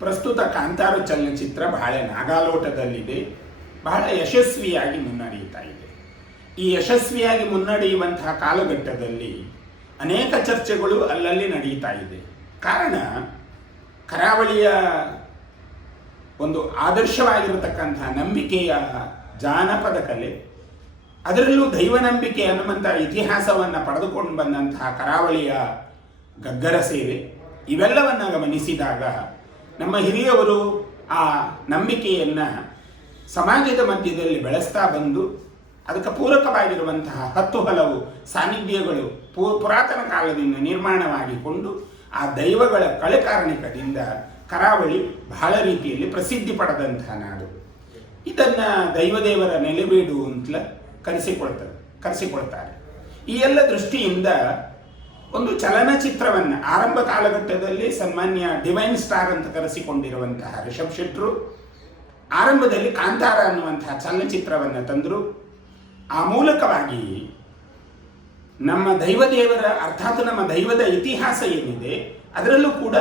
ಪ್ರಸ್ತುತ ಕಾಂತಾರ ಚಲನಚಿತ್ರ ಬಹಳ ನಾಗಾಲೋಟದಲ್ಲಿದೆ, ಬಹಳ ಯಶಸ್ವಿಯಾಗಿ ಮುನ್ನಡೆಯುತ್ತಾ ಇದೆ. ಈ ಯಶಸ್ವಿಯಾಗಿ ಮುನ್ನಡೆಯುವಂತಹ ಕಾಲಘಟ್ಟದಲ್ಲಿ ಅನೇಕ ಚರ್ಚೆಗಳು ಅಲ್ಲಲ್ಲಿ ನಡೆಯುತ್ತಾ ಇದೆ. ಕಾರಣ, ಕರಾವಳಿಯ ಒಂದು ಆದರ್ಶವಾಗಿರತಕ್ಕಂತಹ ನಂಬಿಕೆಯ ಜಾನಪದ ಕಲೆ, ಅದರಲ್ಲೂ ದೈವ ನಂಬಿಕೆ ಅನ್ನುವಂಥ ಇತಿಹಾಸವನ್ನು ಪಡೆದುಕೊಂಡು ಬಂದಂತಹ ಕರಾವಳಿಯ ಗಗ್ಗರ ಸೇವೆ, ಇವೆಲ್ಲವನ್ನು ಗಮನಿಸಿದಾಗ ನಮ್ಮ ಹಿರಿಯವರು ಆ ನಂಬಿಕೆಯನ್ನು ಸಮಾಜದ ಮಧ್ಯದಲ್ಲಿ ಬೆಳೆಸ್ತಾ ಬಂದು ಅದಕ್ಕೆ ಪೂರಕವಾಗಿರುವಂತಹ ಹತ್ತು ಹಲವು ಸಾನ್ನಿಧ್ಯಗಳು ಪೂ ಪುರಾತನ ಕಾಲದಿಂದ ನಿರ್ಮಾಣವಾಗಿಕೊಂಡು ಆ ದೈವಗಳ ಕಳೆಕಾರಣಿಕದಿಂದ ಕರಾವಳಿ ಬಹಳ ರೀತಿಯಲ್ಲಿ ಪ್ರಸಿದ್ಧಿ ಪಡೆದಂತಹ ನಾಡು. ಇದನ್ನು ದೈವದೇವರ ನೆಲೆಬೀಡು ಅಂತಲ ಕರೆಸಿಕೊಳ್ತಾರೆ ಕರೆಸಿಕೊಳ್ತಾರೆ. ಈ ಎಲ್ಲ ದೃಷ್ಟಿಯಿಂದ ಒಂದು ಚಲನಚಿತ್ರವನ್ನು ಆರಂಭ ಕಾಲಘಟ್ಟದಲ್ಲಿ ಸನ್ಮಾನ್ಯ ಡಿವೈನ್ ಸ್ಟಾರ್ ಅಂತ ಕರೆಸಿಕೊಂಡಿರುವಂತಹ ರಿಷಬ್ ಶೆಟ್ರು, ಆರಂಭದಲ್ಲಿ ಕಾಂತಾರ ಅನ್ನುವಂತಹ ಚಲನಚಿತ್ರವನ್ನು ತಂದರು. ಆ ಮೂಲಕವಾಗಿ ನಮ್ಮ ದೈವದೇವರ ಅರ್ಥಾತ್ ನಮ್ಮ ದೈವದ ಇತಿಹಾಸ ಏನಿದೆ, ಅದರಲ್ಲೂ ಕೂಡ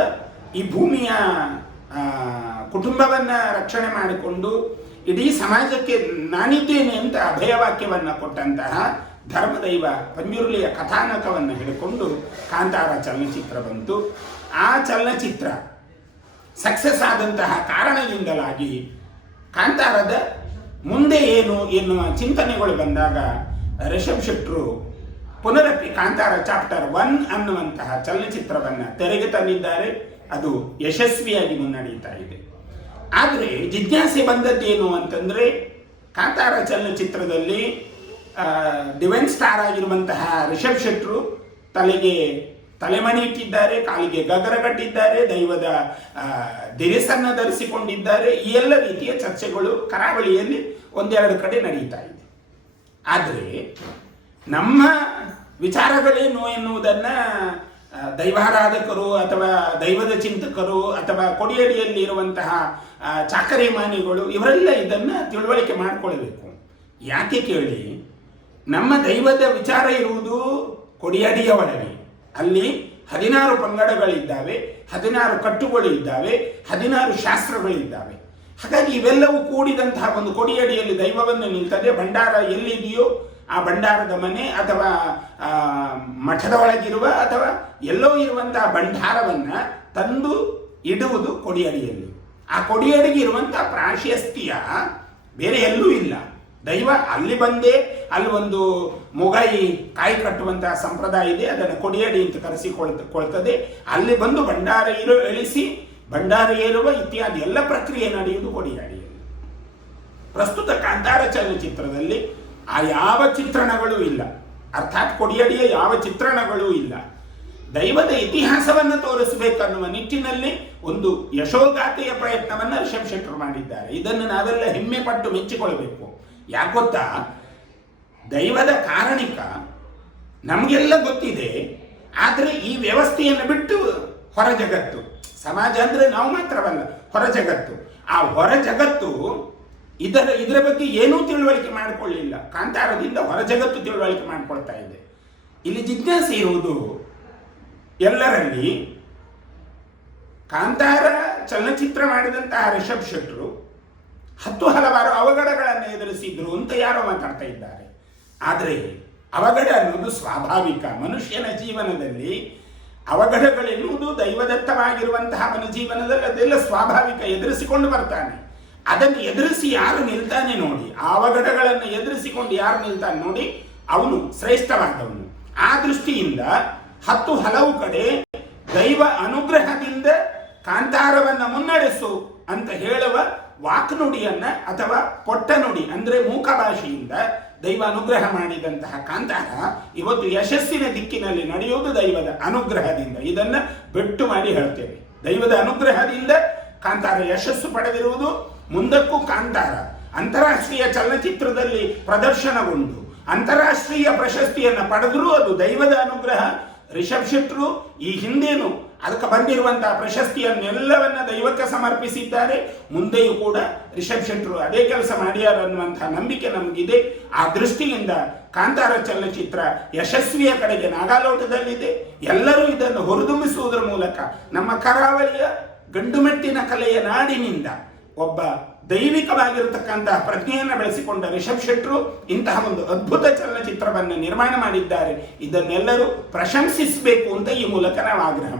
ಈ ಭೂಮಿಯ ಕುಟುಂಬವನ್ನ ರಕ್ಷಣೆ ಮಾಡಿಕೊಂಡು, ಇಡೀ ಸಮಾಜಕ್ಕೆ ನಾನಿದ್ದೇನೆ ಅಂತ ಅಭಯವಾಕ್ಯವನ್ನು ಕೊಟ್ಟಂತಹ ಧರ್ಮದೈವ ಪಂಜುರ್ಲಿಯ ಕಥಾನಕವನ್ನು ಹಿಡ್ಕೊಂಡು ಕಾಂತಾರ ಚಲನಚಿತ್ರ ಬಂತು. ಆ ಚಲನಚಿತ್ರ ಸಕ್ಸಸ್ ಆದಂತಹ ಕಾರಣದಿಂದಲಾಗಿ ಕಾಂತಾರದ ಮುಂದೆ ಏನು ಎನ್ನುವ ಚಿಂತನೆಗಳು ಬಂದಾಗ ರಿಷಬ್ ಶೆಟ್ರು ಪುನರಪಿ ಕಾಂತಾರ ಚಾಪ್ಟರ್ ಒನ್ ಅನ್ನುವಂತಹ ಚಲನಚಿತ್ರವನ್ನು ತೆರೆಗೆ ತಂದಿದ್ದಾರೆ. ಅದು ಯಶಸ್ವಿಯಾಗಿ ಮುನ್ನಡೀತಾ ಇದೆ. ಆದರೆ ಜಿಜ್ಞಾಸೆ ಬಂದದ್ದೇನು ಅಂತಂದರೆ ಕಾಂತಾರ ಚಲನಚಿತ್ರದಲ್ಲಿ ಡಿವೈನ್ ಸ್ಟಾರ್ ಆಗಿರುವಂತಹ ರಿಷಬ್ ಶೆಟ್ರು ತಲೆಗೆ ತಲೆಮಣಿ ಇಟ್ಟಿದ್ದಾರೆ, ಕಾಲಿಗೆ ಗಗರ ಕಟ್ಟಿದ್ದಾರೆ, ದೈವದ ದಿರಿಸನ್ನು ಧರಿಸಿಕೊಂಡಿದ್ದಾರೆ. ಈ ಎಲ್ಲ ರೀತಿಯ ಚರ್ಚೆಗಳು ಕರಾವಳಿಯಲ್ಲಿ ಒಂದೆರಡು ಕಡೆ ನಡೀತಾ ಇದೆ. ಆದರೆ ನಮ್ಮ ವಿಚಾರಗಳೇನು ಎನ್ನುವುದನ್ನು ದೈವಾರಾಧಕರು ಅಥವಾ ದೈವದ ಚಿಂತಕರು ಅಥವಾ ಕೊಡಿಯಡಿಯಲ್ಲಿ ಇರುವಂತಹ ಚಾಕರಿಮಾನಿಗಳು ಚಾಕರಿ ಮಾನಿಗಳು ಇವರೆಲ್ಲ ಇದನ್ನು ತಿಳುವಳಿಕೆ ಮಾಡಿಕೊಳ್ಬೇಕು. ಯಾಕೆ ಕೇಳಿ? ನಮ್ಮ ದೈವದ ವಿಚಾರ ಇರುವುದು ಕೊಡಿಯಡಿಯ ಒಳಗೆ ಅಲ್ಲಿ ಹದಿನಾರು ಪಂಗಡಗಳಿದ್ದಾವೆ, ಹದಿನಾರು ಕಟ್ಟುಗಳು ಇದ್ದಾವೆ, ಹದಿನಾರು ಶಾಸ್ತ್ರಗಳಿದ್ದಾವೆ. ಹಾಗಾಗಿ ಇವೆಲ್ಲವೂ ಕೂಡಿದಂತಹ ಒಂದು ಕೊಡಿಯಡಿಯಲ್ಲಿ ದೈವವನ್ನು ನಿಲ್ತದೆ. ಭಂಡಾರ ಎಲ್ಲಿದೆಯೋ ಆ ಭಂಡಾರದ ಮನೆ ಅಥವಾ ಮಠದ ಒಳಗಿರುವ ಅಥವಾ ಎಲ್ಲೋ ಇರುವಂತಹ ಭಂಡಾರವನ್ನ ತಂದು ಇಡುವುದು ಕೊಡಿಯಡಿಯಲ್ಲಿ. ಆ ಕೊಡಿಯಡಿಗೆ ಇರುವಂತಹ ಪ್ರಾಶಸ್ತ್ಯ ಬೇರೆ ಎಲ್ಲೂ ಇಲ್ಲ. ದೈವ ಅಲ್ಲಿ ಬಂದೇ, ಅಲ್ಲಿ ಒಂದು ಮೊಗೈ ಕಾಯಿ ಕಟ್ಟುವಂತಹ ಸಂಪ್ರದಾಯ ಇದೆ, ಅದನ್ನು ಕೊಡಿಯಡಿ ಅಂತ ಕರೆಸಿಕೊಳ್ತ, ಕೊಳ್ತದೆ. ಅಲ್ಲಿ ಬಂದು ಭಂಡಾರ ಇರೋ, ಇಳಿಸಿ, ಭಂಡಾರ ಏರುವ ಇತ್ಯಾದಿ ಎಲ್ಲ ಪ್ರಕ್ರಿಯೆ ನಡೆಯುವುದು ಕೊಡಿಯಾಡಿಯಲ್ಲಿ. ಪ್ರಸ್ತುತ ಕಾಂತಾರ ಚಲನಚಿತ್ರದಲ್ಲಿ ಆ ಯಾವ ಚಿತ್ರಣಗಳು ಇಲ್ಲ. ಅರ್ಥಾತ್ ಕೊಡಿಯಡಿಯ ಯಾವ ಚಿತ್ರಣಗಳೂ ಇಲ್ಲ. ದೈವದ ಇತಿಹಾಸವನ್ನು ತೋರಿಸಬೇಕನ್ನುವ ನಿಟ್ಟಿನಲ್ಲಿ ಒಂದು ಯಶೋಗಾಥೆಯ ಪ್ರಯತ್ನವನ್ನು ಋಷಭ್ ಶೆಟ್ಟರು ಮಾಡಿದ್ದಾರೆ. ಇದನ್ನು ನಾವೆಲ್ಲ ಹೆಮ್ಮೆ ಪಟ್ಟು ಮೆಚ್ಚಿಕೊಳ್ಬೇಕು ಯಾಕೊತ್ತಾ ದೈವದ ಕಾರಣಿಕ ನಮಗೆಲ್ಲ ಗೊತ್ತಿದೆ, ಆದರೆ ಈ ವ್ಯವಸ್ಥೆಯನ್ನು ಬಿಟ್ಟು ಹೊರ ಜಗತ್ತು. ಸಮಾಜ ಅಂದರೆ ನಾವು ಮಾತ್ರವಲ್ಲ, ಹೊರ ಜಗತ್ತು. ಆ ಹೊರ ಜಗತ್ತು ಇದರ ಇದರ ಬಗ್ಗೆ ಏನೂ ತಿಳುವಳಿಕೆ ಮಾಡಿಕೊಳ್ಳಿಲ್ಲ. ಕಾಂತಾರದಿಂದ ಹೊರ ಜಗತ್ತು ತಿಳುವಳಿಕೆ ಮಾಡಿಕೊಳ್ತಾ ಇದೆ. ಇಲ್ಲಿ ಜಿಜ್ಞಾಸೆ ಇರುವುದು ಎಲ್ಲರಲ್ಲಿ ಕಾಂತಾರ ಚಲನಚಿತ್ರ ಮಾಡಿದಂತಹ ರಿಷಬ್ ಶೆಟ್ರು ಹತ್ತು ಹಲವಾರು ಅವಘಡಗಳನ್ನು ಎದುರಿಸಿದ್ರು ಅಂತ ಯಾರೋ ಮಾತಾಡ್ತಾ ಇದ್ದಾರೆ. ಆದರೆ ಅವಘಡ ಅನ್ನೋದು ಸ್ವಾಭಾವಿಕ. ಮನುಷ್ಯನ ಜೀವನದಲ್ಲಿ ಅವಘಡಗಳೆನ್ನುವುದು ದೈವದತ್ತವಾಗಿರುವಂತಹ ಅವನ ಜೀವನದಲ್ಲಿ ಅದೆಲ್ಲ ಸ್ವಾಭಾವಿಕ ಎದುರಿಸಿಕೊಂಡು ಬರ್ತಾನೆ. ಅದನ್ನು ಎದುರಿಸಿ ಯಾರು ನಿಲ್ತಾನೆ ನೋಡಿ, ಆ ಅವಘಡಗಳನ್ನು ಎದುರಿಸಿಕೊಂಡು ಯಾರು ನಿಲ್ತಾನೆ ನೋಡಿ, ಅವನು ಶ್ರೇಷ್ಠವಾದವನು. ಆ ದೃಷ್ಟಿಯಿಂದ ಹತ್ತು ಹಲವು ಕಡೆ ದೈವ ಅನುಗ್ರಹದಿಂದ ಕಾಂತಾರವನ್ನ ಮುನ್ನಡೆಸು ಅಂತ ಹೇಳುವ ವಾಕ್ನುಡಿಯನ್ನ ಅಥವಾ ಕೊಟ್ಟನುಡಿ ಅಂದ್ರೆ ಮೂಕ ಭಾಷೆಯಿಂದ ದೈವ ಅನುಗ್ರಹ ಮಾಡಿದಂತಹ ಕಾಂತಾರ ಇವತ್ತು ಯಶಸ್ಸಿನ ದಿಕ್ಕಿನಲ್ಲಿ ನಡೆಯುವುದು ದೈವದ ಅನುಗ್ರಹದಿಂದ. ಇದನ್ನ ಬೆಟ್ಟು ಮಾಡಿ ಹೇಳ್ತೇವೆ. ದೈವದ ಅನುಗ್ರಹದಿಂದ ಕಾಂತಾರ ಯಶಸ್ಸು ಪಡೆದಿರುವುದು, ಮುಂದಕ್ಕೂ ಕಾಂತಾರ. ಅಂತಾರಾಷ್ಟ್ರೀಯ ಚಲನಚಿತ್ರದಲ್ಲಿ ಪ್ರದರ್ಶನಗೊಂಡು ಅಂತಾರಾಷ್ಟ್ರೀಯ ಪ್ರಶಸ್ತಿಯನ್ನು ಪಡೆದರೂ ಅದು ದೈವದ ಅನುಗ್ರಹ. ರಿಷಬ್ ಶೆಟ್ರು ಈ ಹಿಂದೇನು ಅದಕ್ಕೆ ಬಂದಿರುವಂತಹ ಪ್ರಶಸ್ತಿಯನ್ನೆಲ್ಲವನ್ನ ದೈವಕ್ಕೆ ಸಮರ್ಪಿಸಿದ್ದಾರೆ. ಮುಂದೆಯೂ ಕೂಡ ರಿಷಬ್ ಶೆಟ್ಟರು ಅದೇ ಕೆಲಸ ಮಾಡ್ಯಾರ ಅನ್ನುವಂತಹ ನಂಬಿಕೆ ನಮಗಿದೆ. ಆ ದೃಷ್ಟಿಯಿಂದ ಕಾಂತಾರ ಚಲನಚಿತ್ರ ಯಶಸ್ವಿಯ ಕಡೆಗೆ ನಾಗಾಲೋಟದಲ್ಲಿದೆ. ಎಲ್ಲರೂ ಇದನ್ನು ಹೊರದುಂಬಿಸುವುದರ ಮೂಲಕ ನಮ್ಮ ಕರಾವಳಿಯ ಗಂಡುಮೆಟ್ಟಿನ ಕಲೆಯ ನಾಡಿನಿಂದ ಒಬ್ಬ ದೈವಿಕವಾಗಿರತಕ್ಕಂತಹ ಪ್ರಜ್ಞೆಯನ್ನು ಬೆಳೆಸಿಕೊಂಡ ರಿಷಬ್ ಶೆಟ್ರು ಇಂತಹ ಒಂದು ಅದ್ಭುತ ಚಲನಚಿತ್ರವನ್ನು ನಿರ್ಮಾಣ ಮಾಡಿದ್ದಾರೆ. ಇದನ್ನೆಲ್ಲರೂ ಪ್ರಶಂಸಿಸಬೇಕು ಅಂತ ಈ ಮೂಲಕ ನಾವು ಆಗ್ರಹ